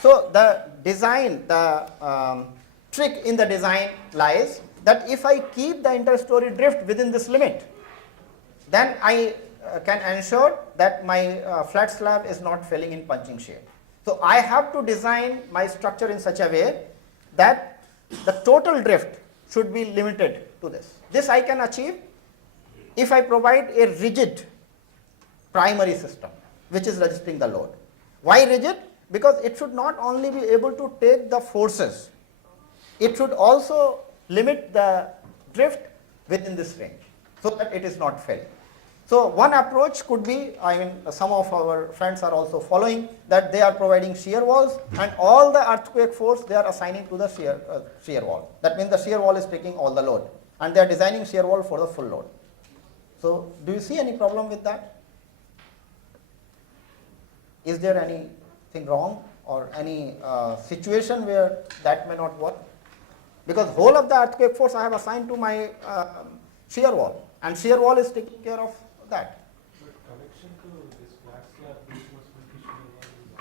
So the design, the trick in the design lies that if I keep the interstory drift within this limit, then I can ensure that my flat slab is not failing in punching shear. So I have to design my structure in such a way that the total drift should be limited to this. This I can achieve if I provide a rigid primary system which is resisting the load. Why rigid? Because it should not only be able to take the forces, it should also limit the drift within this range so that it is not failing. So one approach could be, I mean, some of our friends are also following that they are providing shear walls and all the earthquake force they are assigning to the shear wall. That means the shear wall is taking all the load and they are designing shear wall for the full load. So do you see any problem with that? Is there anything wrong or any situation where that may not work? Because whole of the earthquake force I have assigned to my shear wall, and shear wall is taking care of that. But connection to this flat slab reinforcement issue is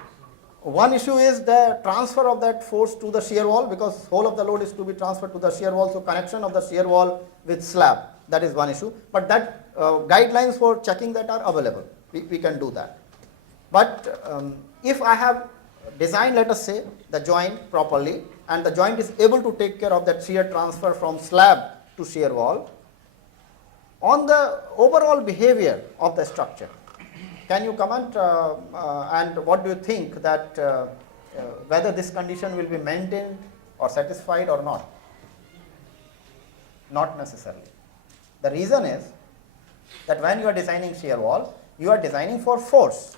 also. One issue is the transfer of that force to the shear wall, because whole of the load is to be transferred to the shear wall, so connection of the shear wall with slab, that is one issue. But that guidelines for checking that are available. We can do that. But if I have designed, let us say, the joint properly, and the joint is able to take care of that shear transfer from slab to shear wall, on the overall behavior of the structure, can you comment and what do you think that whether this condition will be maintained or satisfied or not? Not necessarily. The reason is that when you are designing shear wall, you are designing for force.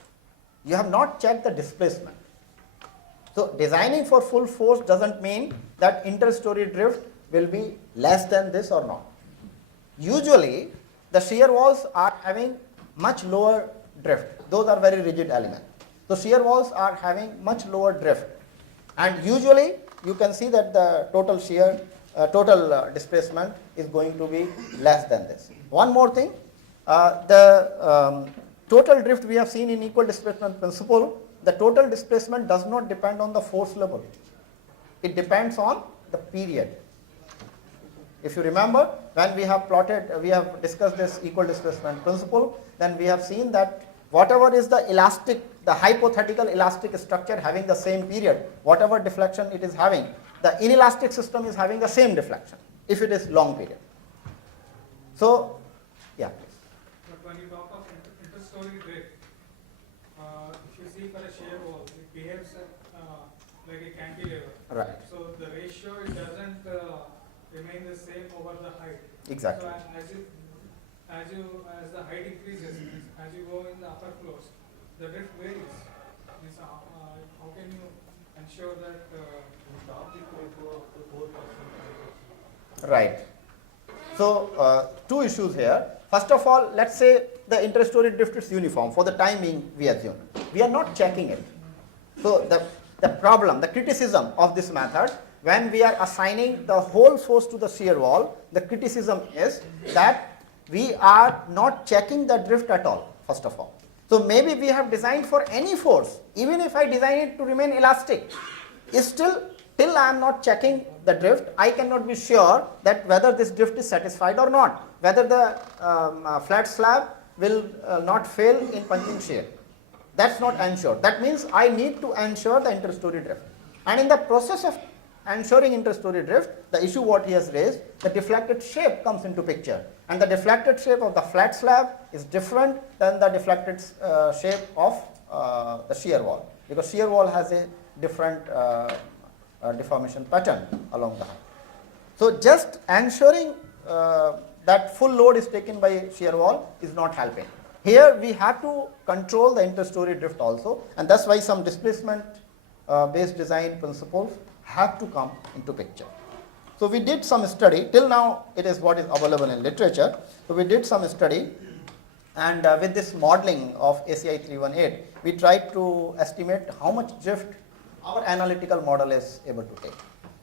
You have not checked the displacement. So designing for full force doesn't mean that interstory drift will be less than this or not. Usually the shear walls are having much lower drift. Those are very rigid elements. So shear walls are having much lower drift, and usually you can see that the total shear, displacement is going to be less than this. One more thing, the total drift we have seen in equal displacement principle, the total displacement does not depend on the force level. It depends on the period. If you remember, when we have discussed this equal displacement principle, then we have seen that whatever is the elastic, the hypothetical elastic structure having the same period, whatever deflection it is having, the inelastic system is having the same deflection if it is long period. So, yeah, please. But when you talk of interstory drift, if you see for a shear wall, it behaves like a cantilever. Right. So the ratio, it doesn't remain the same over the height. Exactly. So as the height increases, as you go in the upper floors, the drift varies. How can you ensure that top it will go up to 4%? Right. So two issues here. First of all, let's say the interstory drift is uniform. For the time being, we assume. We are not checking it. So the problem, the criticism of this method, when we are assigning the whole force to the shear wall, the criticism is that we are not checking the drift at all, first of all. So maybe we have designed for any force, even if I design it to remain elastic, still till I am not checking the drift, I cannot be sure that whether this drift is satisfied or not, whether the flat slab will not fail in punching shear. That's not ensured. That means I need to ensure the interstory drift. And in the process of ensuring interstory drift, the issue what he has raised, the deflected shape comes into picture. And the deflected shape of the flat slab is different than the deflected shape of the shear wall, because shear wall has a different deformation pattern along the height. So just ensuring that full load is taken by shear wall is not helping. Here we have to control the interstory drift also, and that's why some displacement based design principles have to come into picture. So we did some study, till now it is what is available in literature. So we did some study, and with this modeling of ACI 318, we tried to estimate how much drift our analytical model is able to take.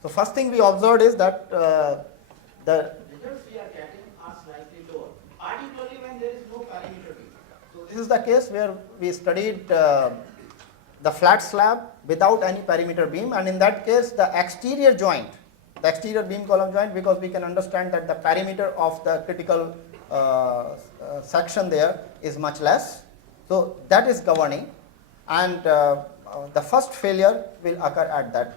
So first thing we observed is that the results we are getting are slightly lower, particularly when there is no perimeter. So this is the case where we studied the flat slab without any perimeter beam, and in that case the exterior joint, the exterior beam column joint, because we can understand that the perimeter of the critical section there is much less. So that is governing, and the first failure will occur at that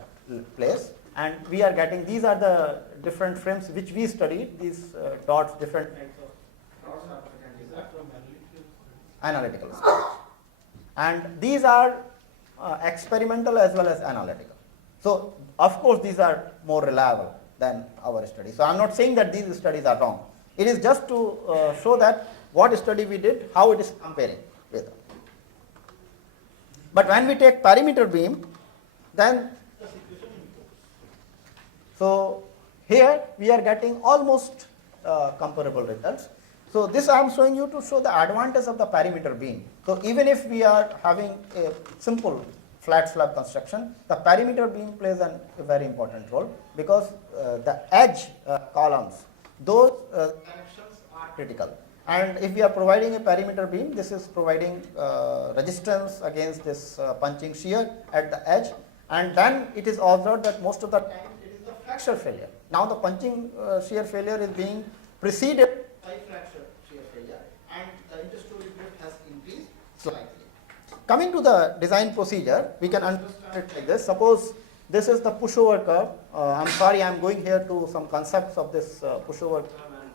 place, and we are getting, these are the different frames which we studied, these dots, different types of analytical stage. And these are experimental as well as analytical. So of course these are more reliable than our study. So I am not saying that these studies are wrong. It is just to show that what study we did, how it is comparing with. But when we take perimeter beam, then the situation improves. So here we are getting almost comparable results. So this I am showing you to show the advantage of the perimeter beam. So even if we are having a simple flat slab construction, the perimeter beam plays a very important role, because the edge columns, those connections are critical. And if we are providing a perimeter beam, this is providing resistance against this punching shear at the edge, and then it is observed that most of the time it is the fracture failure. Now the punching shear failure is being preceded by fracture shear failure, and the interstory drift has increased slightly. Coming to the design procedure, we can understand it like this. Suppose this is the pushover curve. I'm sorry, I'm going here to some concepts of this pushover curve and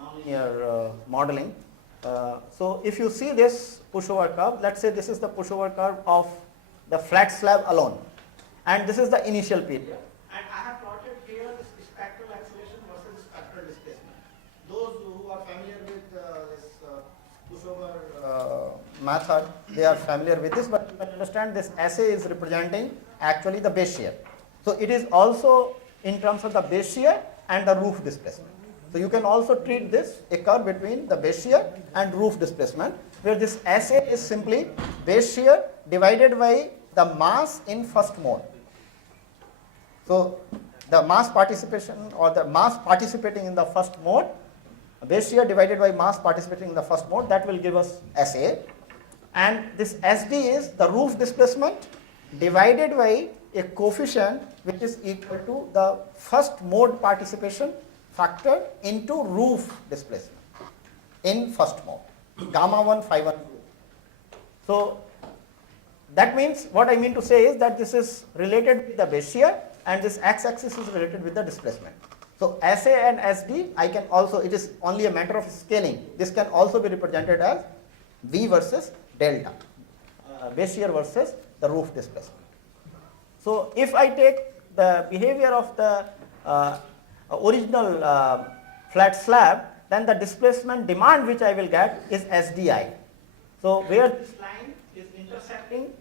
nonlinear modeling. So if you see this pushover curve, let's say this is the pushover curve of the flat slab alone, and this is the initial period. And I have plotted here this spectral acceleration versus spectral displacement. Those who are familiar with this pushover method, they are familiar with this, but you can understand this assay is representing actually the base shear. So it is also in terms of the base shear and the roof displacement. So you can also treat this a curve between the base shear and roof displacement, where this assay is simply base shear divided by the mass in first mode. So the mass participation, or the mass participating in the first mode, base shear divided by mass participating in the first mode, that will give us SA. And this SD is the roof displacement divided by a coefficient which is equal to the first mode participation factor into roof displacement in first mode, gamma 1 phi 1 group. So that means, what I mean to say is that this is related with the base shear, and this x-axis is related with the displacement. So SA and SD, I can also, it is only a matter of scaling. This can also be represented as V versus delta, base shear versus the roof displacement. So if I take the behavior of the original flat slab, then the displacement demand which I will get is SDI. So where this line is intersecting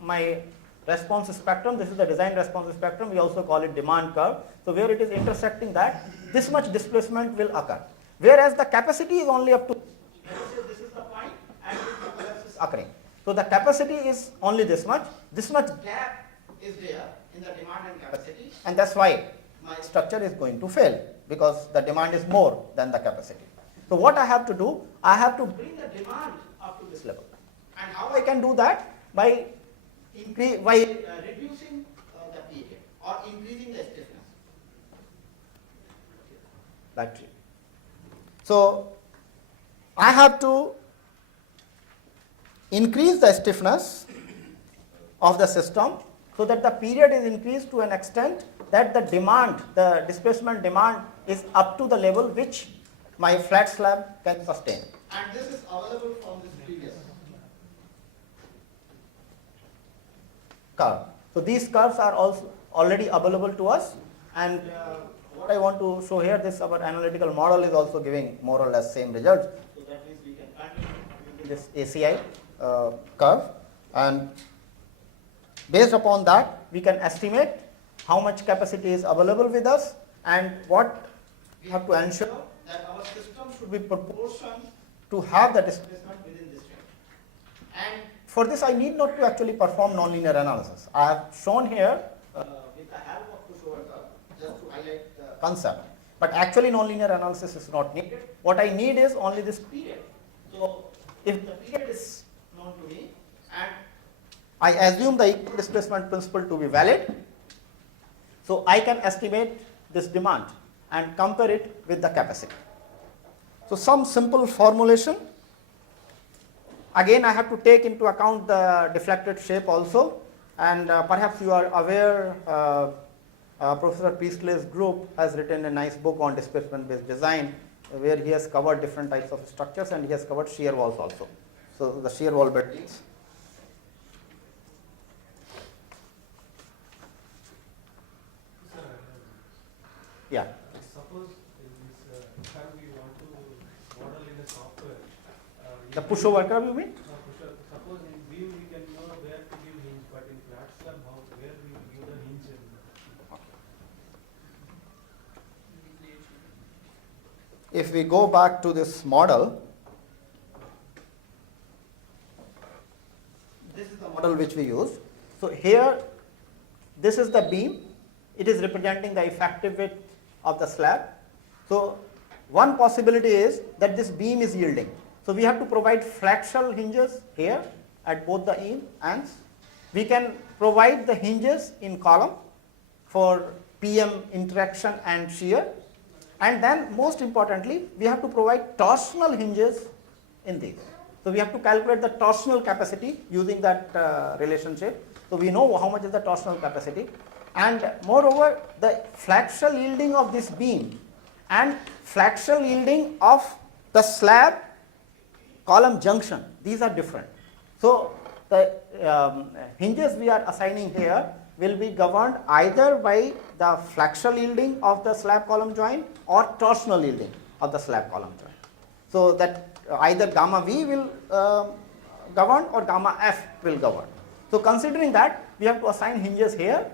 my response spectrum, this is the design response spectrum, we also call it demand curve. So where it is intersecting that, this much displacement will occur. Whereas the capacity is only up to, this is the point, and this collapse is occurring. So the capacity is only this much gap is there in the demand and capacity, and that's why my structure is going to fail, because the demand is more than the capacity. So what I have to do, I have to bring the demand up to this level. And how I can do that? By reducing the period or increasing the stiffness. Battery. So I have to increase the stiffness of the system so that the period is increased to an extent that the demand, the displacement demand, is up to the level which my flat slab can sustain. And this is available from this previous curve. So these curves are also already available to us, and what I want to show here, this our analytical model is also giving more or less same results. So that means we can continue this ACI curve, and based upon that we can estimate how much capacity is available with us, and what we have to ensure that our system should be proportioned to have the displacement within this range. And for this I need not to actually perform nonlinear analysis. I have shown here with the help of pushover curve just to highlight the concept. But actually nonlinear analysis is not needed. What I need is only this period. So if the period is known to me, and I assume the equal displacement principle to be valid. So I can estimate this demand and compare it with the capacity. So some simple formulation. Again, I have to take into account the deflected shape also, and perhaps you are aware Professor Priestley's group has written a nice book on displacement based design, where he has covered different types of structures and he has covered shear walls also. So the shear wall buildings. Yeah. Suppose in this curve we want to model in a software. The pushover curve you mean? Suppose in beam we can know where to give hinge, but in flat slab how where we give the hinge. If we go back to this model, this is the model which we use. So here, this is the beam. It is representing the effective width of the slab. So one possibility is that this beam is yielding. So we have to provide flexural hinges here at both the ends. We can provide the hinges in column for PM interaction and shear. And then most importantly, we have to provide torsional hinges in these. So we have to calculate the torsional capacity using that relationship. So we know how much is the torsional capacity. And moreover, the flexural yielding of this beam and flexural yielding of the slab column junction, these are different. So the hinges we are assigning here will be governed either by the flexural yielding of the slab column joint or torsional yielding of the slab column joint. So that either gamma V will govern or gamma F will govern. So considering that, we have to assign hinges here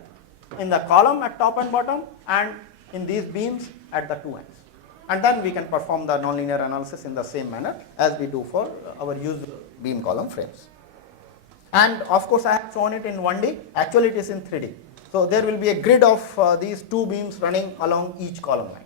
in the column at top and bottom and in these beams at the two ends. And then we can perform the nonlinear analysis in the same manner as we do for our usual beam column frames. And of course, I have shown it in 1D, actually it is in 3D. So there will be a grid of these two beams running along each column line.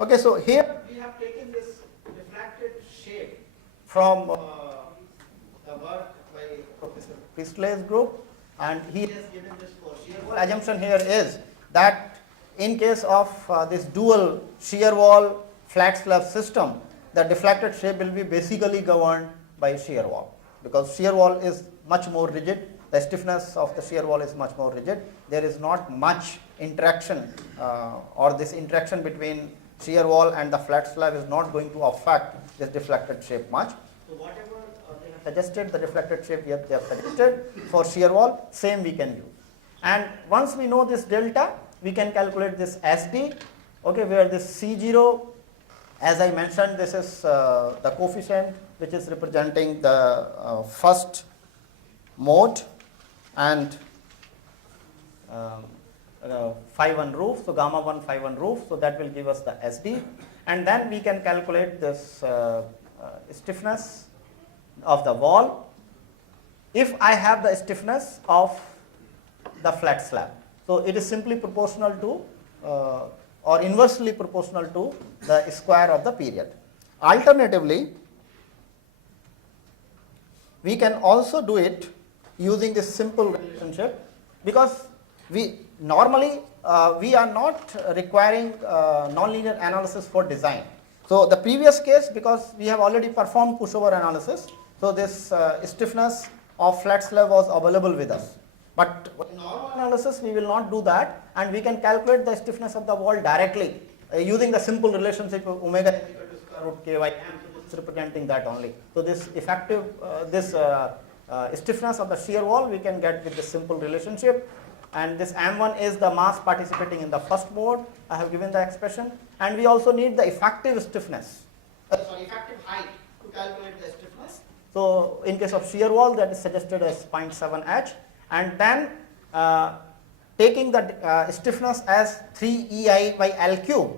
Okay, so here we have taken this refracted shape from the work by Professor Priestley's group, and he has given this for shear wall. Assumption here is that in case of this dual shear wall flat slab system, the deflected shape will be basically governed by shear wall, because shear wall is much more rigid. The stiffness of the shear wall is much more rigid. There is not much interaction or this interaction between shear wall and the flat slab is not going to affect this deflected shape much. So whatever they have suggested, the deflected shape they have suggested for shear wall, same we can use. And once we know this delta, we can calculate this SD, okay, where this C0, as I mentioned, this is the coefficient which is representing the first mode and phi 1 roof, so gamma 1 phi 1 roof, so that will give us the SD, and then we can calculate this stiffness of the wall if I have the stiffness of the flat slab. So it is simply proportional to or inversely proportional to the square of the period. Alternatively, we can also do it using this simple relationship, because we normally we are not requiring nonlinear analysis for design. So the previous case, because we have already performed pushover analysis, so this stiffness of flat slab was available with us. But in normal analysis, we will not do that, and we can calculate the stiffness of the wall directly using the simple relationship of omega is equal to square root ky m. So this is representing that only. So this effective stiffness of the shear wall we can get with this simple relationship, and this m1 is the mass participating in the first mode. I have given the expression, and we also need the effective stiffness, effective height to calculate the stiffness. So in case of shear wall, that is suggested as 0.7 h. And then taking the stiffness as 3 EI by L cube,